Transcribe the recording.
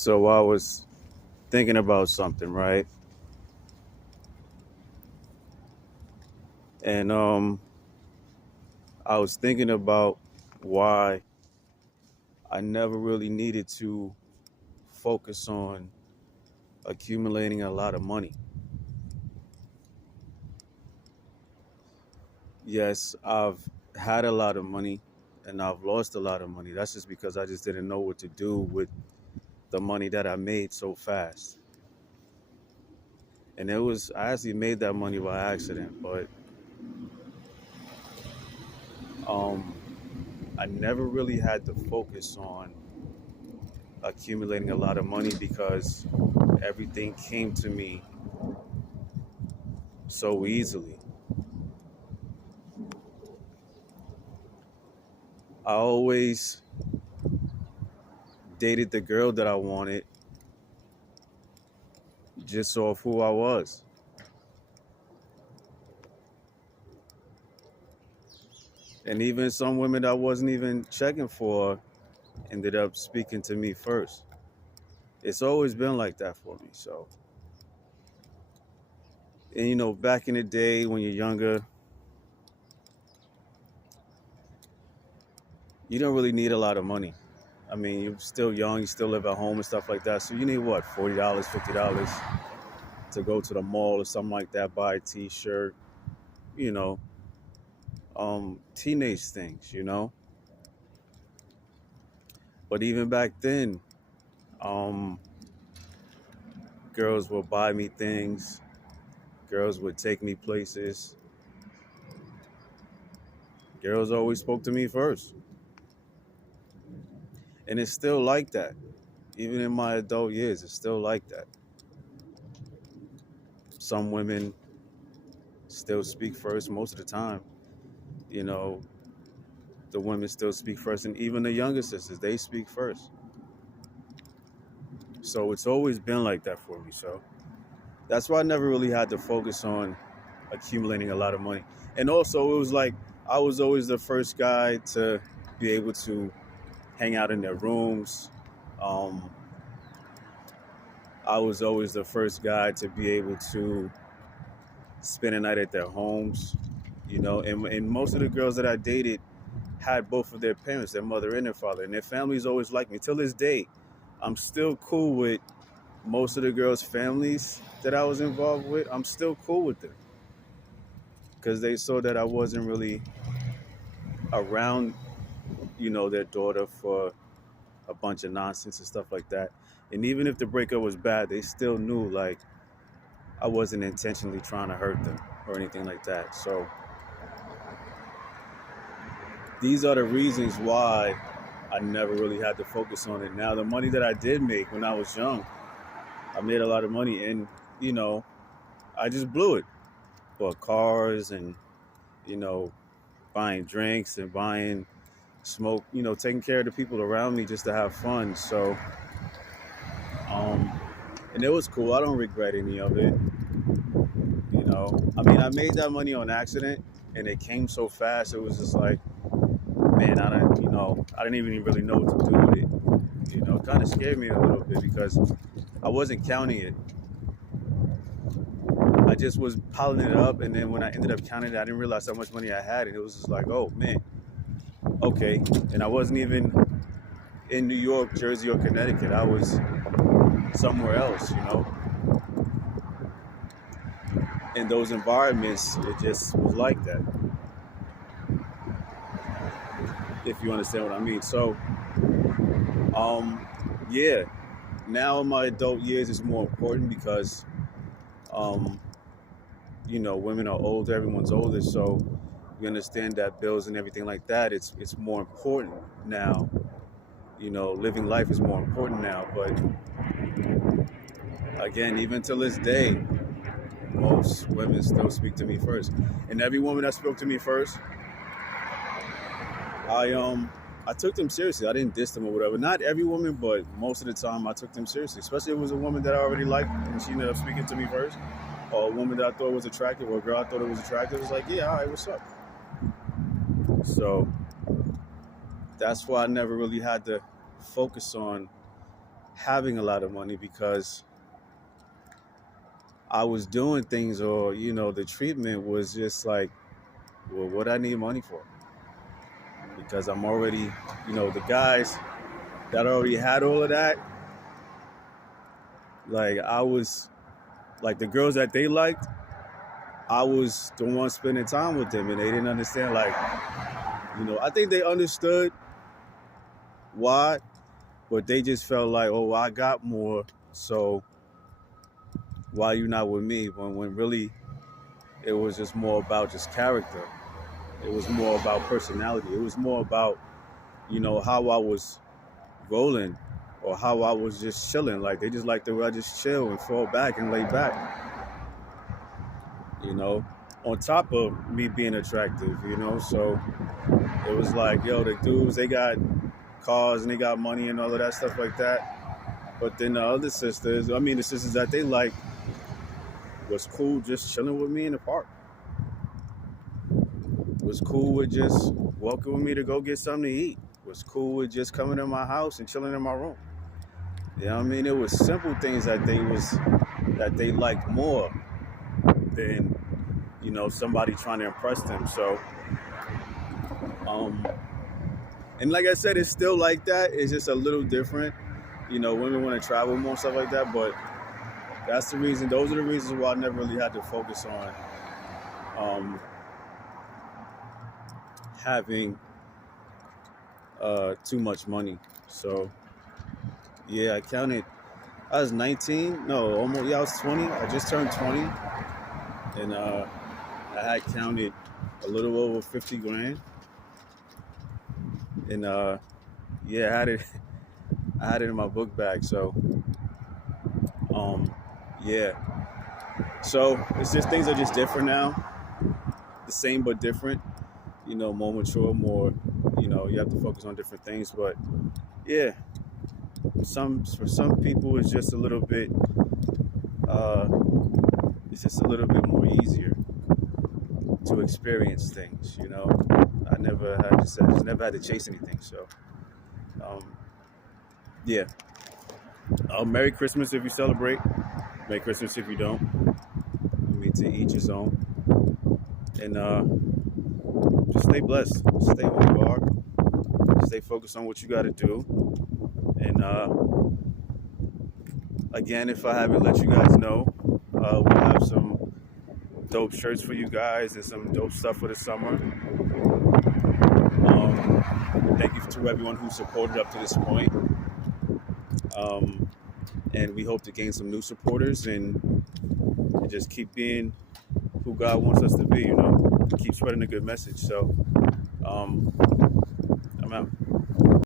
So I was thinking about something, right? And I was thinking about why I never really needed to focus on accumulating a lot of money. Yes, I've had a lot of money and I've lost a lot of money. That's just because I just didn't know what to do with the money that I made so fast. And I actually made that money by accident, but um, I never really had to focus on accumulating a lot of money because everything came to me so easily. I always dated the girl that I wanted just off who I was. And even some women that I wasn't even checking for ended up speaking to me first. It's always been like that for me. So, and back in the day when you're younger, you don't really need a lot of money. I mean, you're still young, you still live at home and stuff like that. So you need what, $40, $50 to go to the mall or something like that, buy a t-shirt, you know, teenage things. But even back then, um, girls would buy me things, girls would take me places, girls always spoke to me first. And it's still like that. Even in my adult years, it's still like that. Some women still speak first most of the time. You know, the women still speak first, and even the younger sisters, they speak first. So it's always been like that for me. So that's why I never really had to focus on accumulating a lot of money. And also, it was like I was always the first guy to be able to hang out in their rooms. Um, I was always the first guy to be able to spend a night at their homes. And most of the girls that I dated had both of their parents, their mother and their father, and their families always liked me. Till this day, I'm still cool with most of the girls' families that I was involved with. I'm still cool with them because they saw that I wasn't really around, their daughter for a bunch of nonsense and stuff like that. And even if the breakup was bad, they still knew like I wasn't intentionally trying to hurt them or anything like that. So these are the reasons why I never really had to focus on it. Now, the money that I did make when I was young, I made a lot of money, and you know, I just blew it. Bought cars and you know, buying drinks and buying smoke. Taking care of the people around me just to have fun. So, um, and it was cool. I don't regret any of it. I mean, I made that money on accident, and it came so fast. It was just like, man, I didn't even really know what to do with it. It kind of scared me a little bit because I wasn't counting it. I just was piling it up, and then when I ended up counting it, I didn't realize how much money I had, and it was just like, oh man, okay. And I wasn't even in New York, Jersey, or Connecticut. I was somewhere else. In those environments, it just was like that, if you understand what I mean. So, yeah, now in my adult years, it's more important because, um, women are older, everyone's older, so we understand that bills and everything like that, it's more important now. Living life is more important now. But again, even till this day, most women still speak to me first. And every woman that spoke to me first, I took them seriously. I didn't diss them or whatever. Not every woman, but most of the time I took them seriously. Especially if it was a woman that I already liked and she ended up speaking to me first. Or a woman that I thought was attractive, or a girl I thought it was attractive. It's like, yeah, all right, what's up? So that's why I never really had to focus on having a lot of money because I was doing things, or the treatment was just like, well, what I need money for? Because I'm already, the guys that already had all of that, like I was, like the girls that they liked, I was the one spending time with them, and they didn't understand. Like, I think they understood why, but they just felt like, oh, well, I got more, so why you not with me? When really it was just more about just character. It was more about personality. It was more about, how I was rolling or how I was just chilling. Like they just like the way I just chill and fall back and lay back, on top of me being attractive, So it was like, yo, the dudes, they got cars and they got money and all of that stuff like that. But then the sisters that they like was cool just chilling with me in the park. Was cool with just walking with me to go get something to eat. Was cool with just coming to my house and chilling in my room. It was simple things that they liked more than, somebody trying to impress them. So, and like I said, it's still like that. It's just a little different. Women want to travel more and stuff like that, but that's the reason. Those are the reasons why I never really had to focus on having too much money. So yeah, I was 19. No, almost. Yeah, I was 20. I just turned 20, and I had counted a little over 50 grand, and yeah, I had it in my book bag. So yeah. So it's just things are just different now. The same but different. More mature, more. You have to focus on different things. But yeah, for some people, it's just a little bit. It's just a little bit more easier to experience things. I just never had to chase anything. So yeah. Merry Christmas if you celebrate. Merry Christmas if you don't. To each his own. And just stay blessed. Stay where you are. Stay focused on what you got to do. And again, if I haven't let you guys know, we'll have some dope shirts for you guys and some dope stuff for the summer. Thank you to everyone who supported up to this point. And we hope to gain some new supporters and just keep being who God wants us to be, keep spreading a good message. So I'm out.